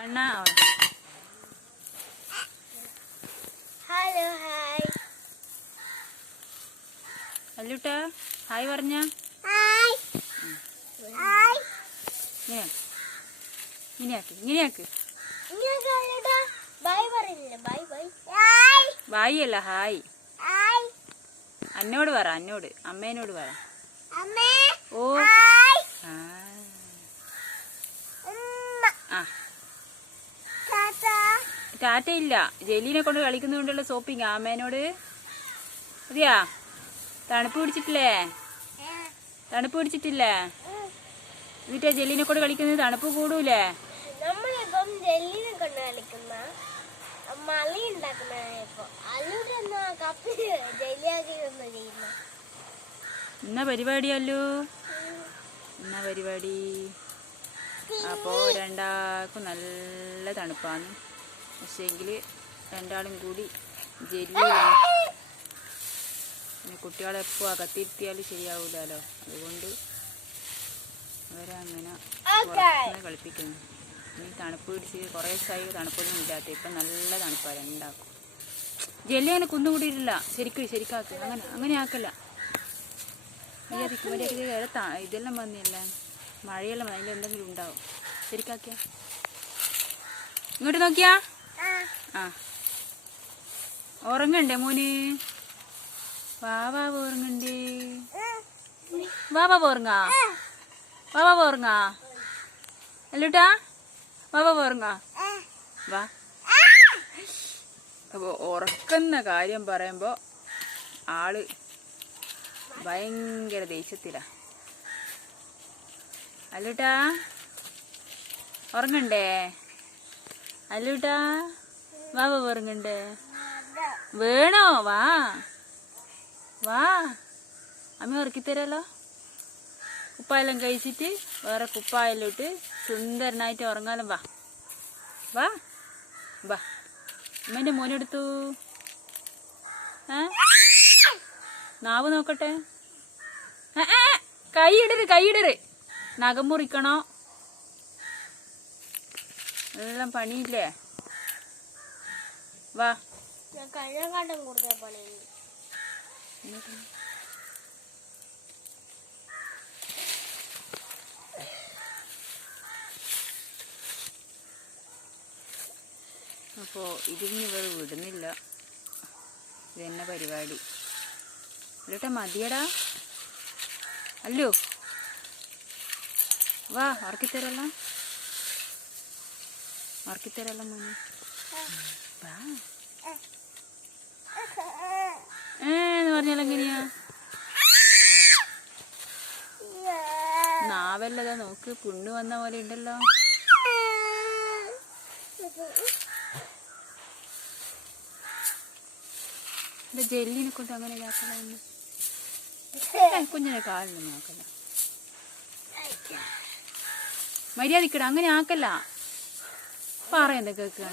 അണ്ണാ hello hi അല്ലൂട്ടാ hi പറഞ്ഞ hi hi ഇങ്ങനെയാക്ക് ഇങ്ങനെയാക്ക് ഇങ്ങനെയാ by പറയില്ല ബൈ ബൈ ഹായ് ബായി അല്ല ഹായ് ഹായ് അന്നോട് പറ അന്നോട് അമ്മേനോട് പറ അമ്മേ ഓ ഹായ് ഉമ്മ ആ ടാറ്റ ടാറ്റ ഇല്ല ജെലീനെ കൊണ്ട് കളിക്കുന്നതുകൊണ്ടുള്ള സോപ്പിങ് അമ്മേനോട് മതിയാ തണുപ്പ് പിടിച്ചിട്ടില്ലേ തണുപ്പ് പിടിച്ചിട്ടില്ലേ എന്നിട്ടാ ജെല്ലിനെ കൊണ്ട് കളിക്കുന്നത് തണുപ്പ് കൂടൂലേ നമ്മളിപ്പം ജെല്ലിനെ കൊണ്ട് കളിക്കുന്ന മല ഉണ്ടാക്കുന്ന ഇപ്പൊ അല്ലൂടെ കപ്പി ജെല്ലിയാക്കി ചെയ്യുന്ന എന്നാ പരിപാടിയല്ലോ എന്നാ പരിപാടി അപ്പോ രണ്ടാൾക്കും നല്ല തണുപ്പാണ് പക്ഷേങ്കിൽ രണ്ടാളും കൂടി ജെല്ലിയിലാണ് പിന്നെ കുട്ടികളെപ്പോ അകത്തിരുത്തിയാൽ ശരിയാവൂലോ അതുകൊണ്ട് അവരങ്ങനെ പുറത്തുനിന്ന് കളിപ്പിക്കുന്നു ഇനി തണുപ്പ് പിടിച്ച് കുറേ ദിവസമായി തണുപ്പൊന്നും ഇല്ലാത്ത ഇപ്പം നല്ല തണുപ്പാണ് രണ്ടാക്കും ജെല്ലി അങ്ങനെ കുന്നുകൂടിയിട്ടില്ല ശരിക്കാക്ക് അങ്ങനെ ആക്കല്ല മര്യാദയ്ക്ക് ഇതെല്ലാം വന്നില്ലേ മഴയെല്ലാം അതിൽ എന്തെങ്കിലും ഉണ്ടാവും ശരിക്കാക്കിയ ഇങ്ങോട്ട് നോക്കിയാ ആ ഉറങ്ങണ്ടേ മോന് വാവാ ഉറങ്ങണ്ടേ വാവാ ഉറങ്ങാ വാവാ ഉറങ്ങാ അല്ലൂട്ടാ വാവാ ഉറങ്ങാ വാ അപ്പോൾ ഉറക്കുന്ന കാര്യം പറയുമ്പോൾ ആള് ഭയങ്കര ദേഷ്യത്തിലാ അല്ലൂട്ടാ ഉറങ്ങണ്ടേ അല്ലൂട്ടാ വാവാ ഉറങ്ങണ്ടേ വേണോ വാ വാ അമ്മ ഉറക്കിത്തരല്ലോ കുപ്പായെല്ലാം കഴിച്ചിട്ട് വേറെ കുപ്പായെല്ലാം ഇട്ട് സുന്ദരനായിട്ട് ഉറങ്ങാലും വാ വാ വാ അമ്മേൻ്റെ മോനെടുത്തു നാവ് നോക്കട്ടെ കൈയിടര് നഖം മുറിക്കണോ എല്ലാം പണിയില്ലേ വാ കഴിഞ്ഞ കൂടുതൽ പണി അപ്പോൾ ഇതിന് ഇവർ വിടുന്നില്ല ഇത് തന്നെ പരിപാടി അല്ലോട്ടാ മതിയടാ അല്ലോ വാ ഉറക്കിത്തരല്ലോ മോനെ വാ എന്ന് പറഞ്ഞാൽ എങ്ങനെയാ നാവല്ലതാ നോക്ക് പുണ്ണ് വന്ന പോലെ ഉണ്ടല്ലോ ജെല്ലിനെ കൊണ്ട് അങ്ങനെ ഇതാക്കലാന്ന് കുഞ്ഞിനെ കാലിന് നോക്കല്ല മര്യാദക്കിട അങ്ങനെ ആക്കല്ല പറയാ കേൾക്കുക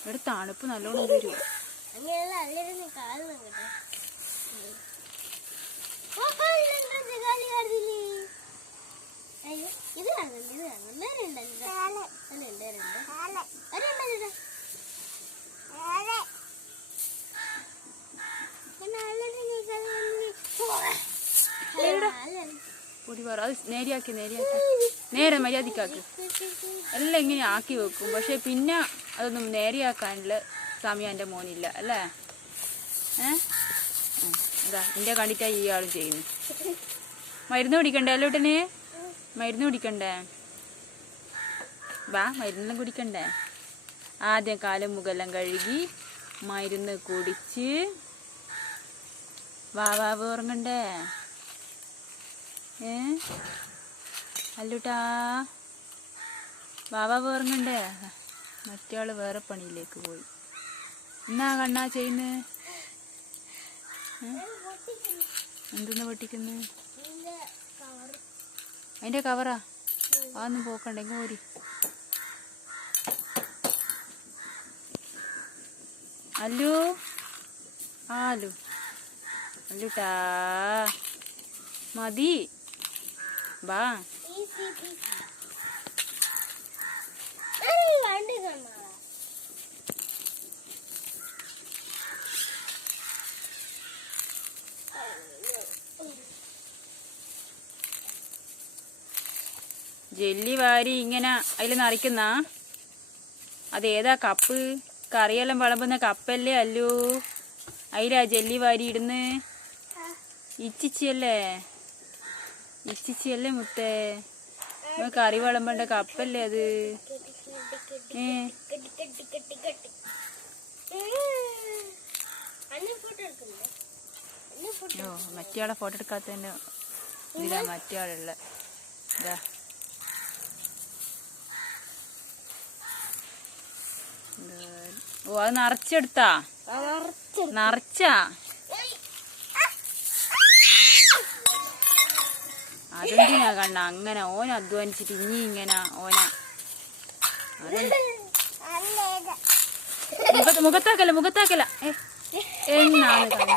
ഇവിടെ തണുപ്പ് നല്ലോണം വരും പൊടി പറ അത് നേരെയാക്കി നേരെ മര്യാദക്കാക്ക് എല്ലാം ഇങ്ങനെ ആക്കി വെക്കും പക്ഷെ പിന്നെ അതൊന്നും നേരെയാക്കാനുള്ള സമയം എൻ്റെ മോനില്ല അല്ലേ അതാ എൻ്റെ കണ്ടിട്ടാ ഈ ആളും ചെയ്യുന്നു മരുന്ന് കുടിക്കണ്ടേ അല്ലോട്ടന് മരുന്ന് കുടിക്കണ്ടേ വാ മരുന്നെല്ലാം കുടിക്കണ്ടേ ആദ്യം കാലും മുഖെല്ലാം കഴുകി മരുന്ന് കുടിച്ച് വാ ഉറങ്ങണ്ടേ അല്ലൂട്ടാ വാ ഉറങ്ങണ്ടേ മറ്റേയാള് വേറെ പണിയിലേക്ക് പോയി എന്നാ കണ്ണാ ചെയ്യുന്നേ എന്തെന്ന് പൊട്ടിക്കുന്നു അതിന്റെ കവറാ അതൊന്നും പോക്കണ്ടെങ്കിൽ ഓരി അല്ലു അല്ലൂട്ടാ മതി ബാ. ജെല്ലി വാരി ഇങ്ങനെ അതിൽ നിറയ്ക്കുന്ന അതേതാ കപ്പ്? കറിയെല്ലാം വിളമ്പുന്ന കപ്പല്ലേ അല്ലു? അതിലാ ജെല്ലി വാരി ഇടുന്ന്? ഇച്ചിച്ചിയല്ലേ? ഇച്ചിച്ചിയല്ലേ മുത്തേ? കറി വിളമ്പേണ്ട കപ്പല്ലേ അത്? ഓ, മറ്റേയാളെ ഫോട്ടോ എടുക്കാത്തതിന്റെ ഇതിലാ മറ്റേയാളുള്ള. ഇതാ ഓ, അത് നിറച്ചെടുത്താ? നിറച്ചാ? അതെന്തിനാ കണ്ണ അങ്ങനെ ഓന അധ്വാനിച്ചിട്ട് ഇനി ഇങ്ങനെ ഓന മുഖത്താക്കല്ല മുഖത്താക്കല്ല എന്നാണ് കണ്ണ.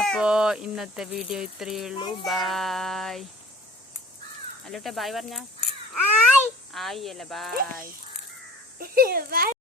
അപ്പോ ഇന്നത്തെ വീഡിയോ ഇത്രയേ ഉള്ളൂ. ബായ്. അല്ലോട്ടെ ബായ് പറഞ്ഞ? ആയി അല്ല ബായ്.